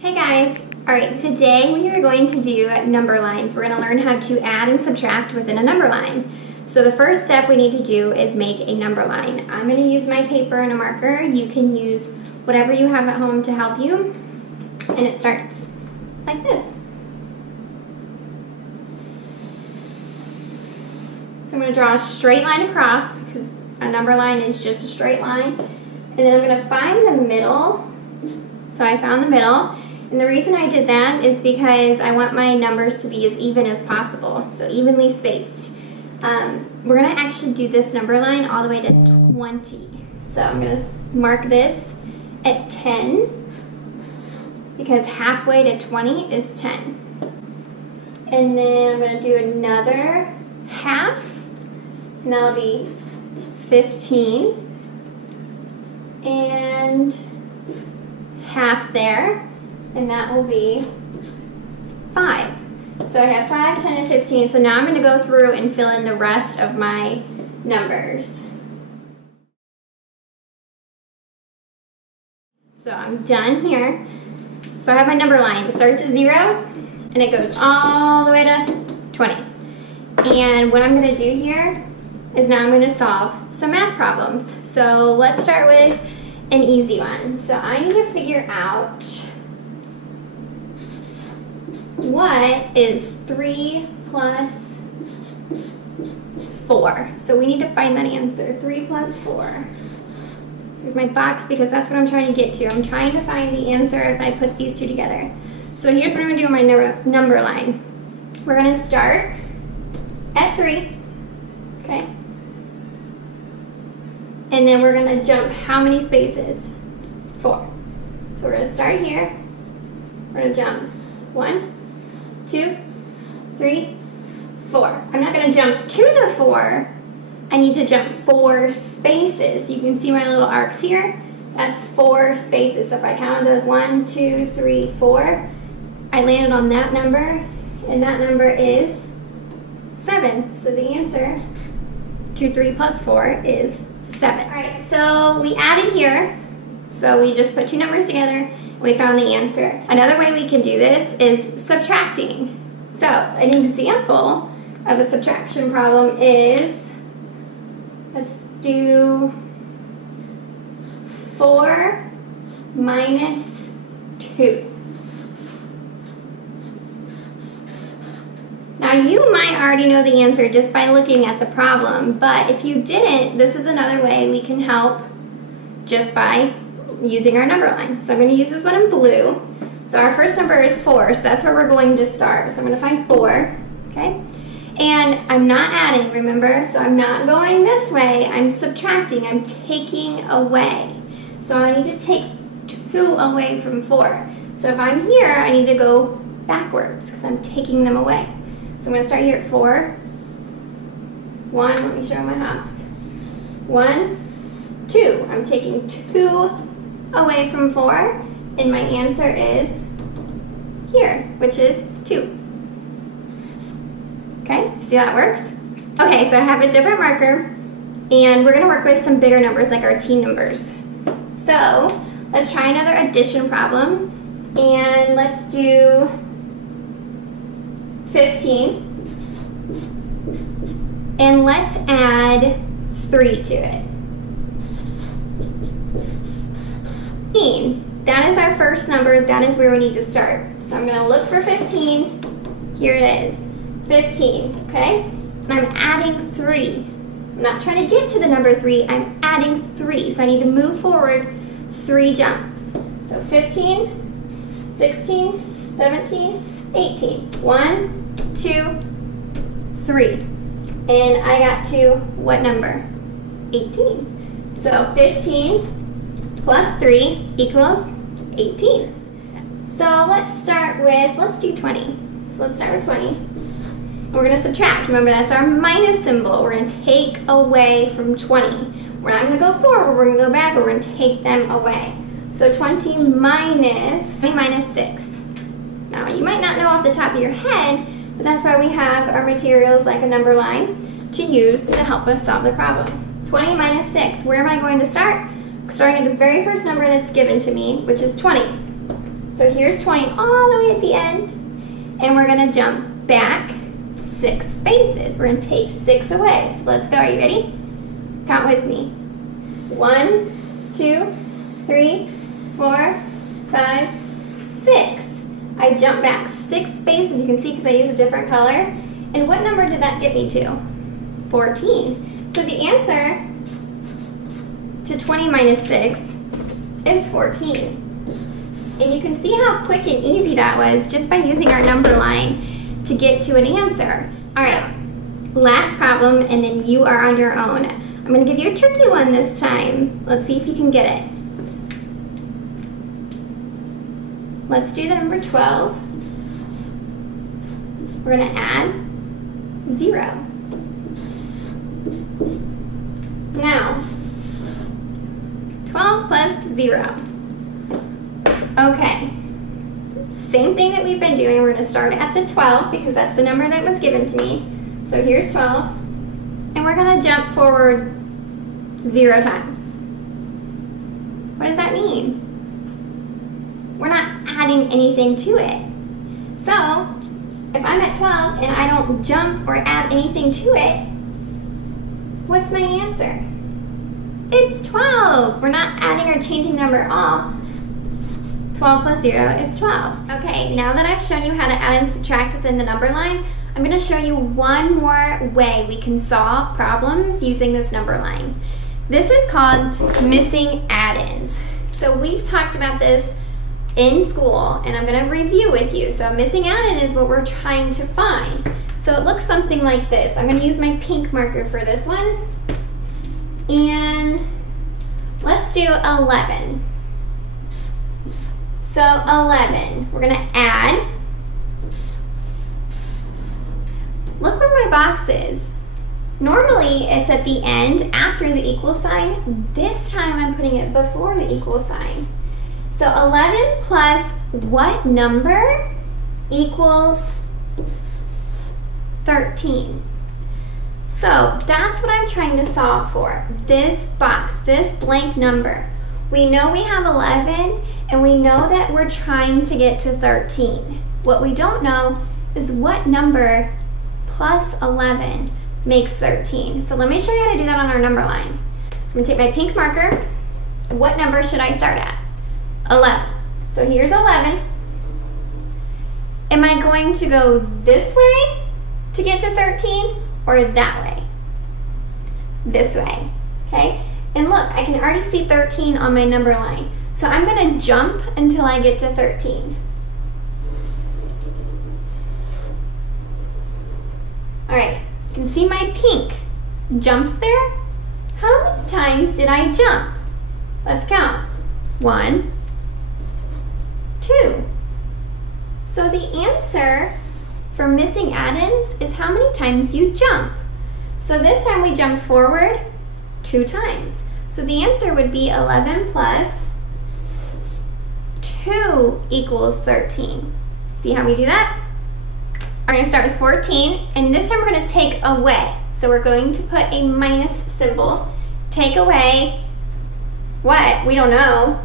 Hey guys! Alright, today we are going to do number lines. We're going to learn how to add and subtract within a number line. So the first step we need to do is make a number line. I'm going to use my paper and a marker. You can use whatever you have at home to help you. And it starts like this. So I'm going to draw a straight line across because a number line is just a straight line. And then I'm going to find the middle. So I found the middle. And the reason I did that is because I want my numbers to be as even as possible, so evenly spaced. We're going to actually do this number line all the way to 20. So I'm going to mark this at 10 because halfway to 20 is 10. And then I'm going to do another half, and that'll be 15. And half there. And that will be 5. So I have 5, 10, and 15. So now I'm going to go through and fill in the rest of my numbers. So I'm done here. So I have my number line. It starts at 0 and it goes all the way to 20. And what I'm going to do here is now I'm going to solve some math problems. So let's start with an easy one. So I need to figure out what is 3 plus 4? So we need to find that answer. 3 plus 4. Here's my box because that's what I'm trying to get to. I'm trying to find the answer if I put these two together. So here's what I'm going to do with my number line. We're going to start at 3. Okay? And then we're going to jump how many spaces? 4. So we're going to start here. We're going to jump 1, 2, 3, 4. I'm not going to jump to the 4. I need to jump 4 spaces. You can see my little arcs here. That's 4 spaces. So if I counted those 1, 2, 3, 4, I landed on that number, and that number is 7. So the answer to 3 plus 4 is 7. All right, so we added here. So we just put two numbers together. We found the answer. Another way we can do this is subtracting. So an example of a subtraction problem is, let's do 4 minus 2. Now you might already know the answer just by looking at the problem, but if you didn't, this is another way we can help just by using our number line. So I'm going to use this one in blue. So our first number is 4, so that's where we're going to start. So I'm going to find 4, okay? And I'm not adding, remember? So I'm not going this way, I'm subtracting, I'm taking away. So I need to take 2 away from 4. So if I'm here, I need to go backwards because I'm taking them away. So I'm going to start here at 4. 1, let me show my hops. 1, 2. I'm taking 2 away from 4, and my answer is here, which is 2. Okay, see how that works? Okay, so I have a different marker, and we're going to work with some bigger numbers like our teen numbers. So let's try another addition problem, and let's do 15, and let's add 3 to it. That is our first number. That is where we need to start. So I'm going to look for 15. Here it is. 15, okay? And I'm adding 3. I'm not trying to get to the number 3. I'm adding 3. So I need to move forward 3 jumps. So 15, 16, 17, 18. 1, 2, 3. And I got to what number? 18. So 15 plus 3 equals 18. So let's start with, let's do 20. So let's start with 20. We're going to subtract. Remember, that's our minus symbol. We're going to take away from 20. We're not going to go forward. We're going to go back. We're going to take them away. So 20 minus 6. Now, you might not know off the top of your head, but that's why we have our materials like a number line to use to help us solve the problem. 20 minus 6. Where am I going to start? Starting at the very first number that's given to me, which is 20. So here's 20 all the way at the end. And we're gonna jump back 6 spaces. We're gonna take 6 away. So let's go, are you ready? Count with me. 1, 2, 3, 4, 5, 6. I jumped back 6 spaces, you can see because I used a different color. And what number did that get me to? 14. So the answer to 20 minus 6 is 14. And you can see how quick and easy that was just by using our number line to get to an answer. All right, last problem, and then you are on your own. I'm gonna give you a tricky one this time. Let's see if you can get it. Let's do the number 12. We're gonna add 0. Now, 12 plus 0. Okay, same thing that we've been doing. We're gonna start at the 12 because that's the number that was given to me. So here's 12, and we're gonna jump forward 0 times. What does that mean? We're not adding anything to it. So, if I'm at 12 and I don't jump or add anything to it, what's my answer? It's 12. We're not adding or changing number at all. 12 plus 0 is 12. Okay, now that I've shown you how to add and subtract within the number line, I'm going to show you one more way we can solve problems using this number line. This is called missing addends. So we've talked about this in school, and I'm going to review with you. So missing addend is what we're trying to find. So it looks something like this. I'm going to use my pink marker for this one. And let's do 11. So 11, we're gonna add. Look where my box is. Normally it's at the end after the equal sign. This time I'm putting it before the equal sign. So 11 plus what number equals 13? So that's what I'm trying to solve for. This box, this blank number. We know we have 11, and we know that we're trying to get to 13. What we don't know is what number plus 11 makes 13. So let me show you how to do that on our number line. So I'm gonna take my pink marker. What number should I start at? 11. So here's 11. Am I going to go this way to get to 13 or that way? This way, okay? And look, I can already see 13 on my number line. So I'm gonna jump until I get to 13. All right, you can see my pink jumps there. How many times did I jump? Let's count. 1, 2. So the answer for missing addends is how many times you jump. So this time we jump forward 2 times. So the answer would be 11 plus 2 equals 13. See how we do that? We're going to start with 14, and this time we're going to take away. So we're going to put a minus symbol. Take away what? We don't know.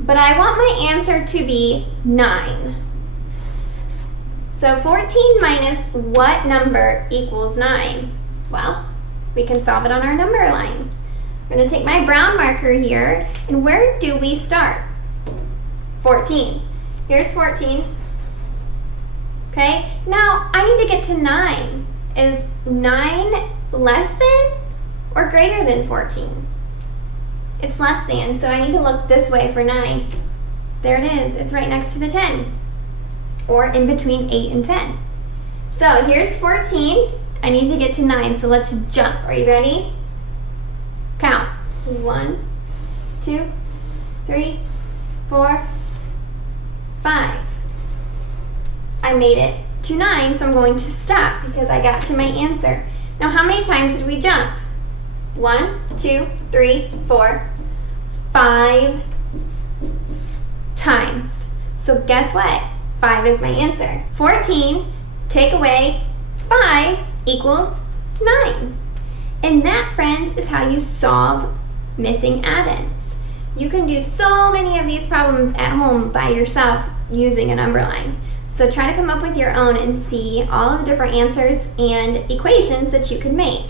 But I want my answer to be 9. So 14 minus what number equals 9? Well, we can solve it on our number line. I'm going to take my brown marker here, and where do we start? 14. Here's 14. Okay, now I need to get to 9. Is 9 less than or greater than 14? It's less than, so I need to look this way for 9. There it is, it's right next to the 10, or in between 8 and 10. So here's 14, I need to get to 9, so let's jump. Are you ready? Count. 1, 2, 3, 4, 5. I made it to 9, so I'm going to stop because I got to my answer. Now how many times did we jump? 1, 2, 3, 4, 5 times. So guess what? 5 is my answer. 14, take away 5 equals 9. And that, friends, is how you solve missing addends. You can do so many of these problems at home by yourself using a number line. So try to come up with your own and see all of the different answers and equations that you can make.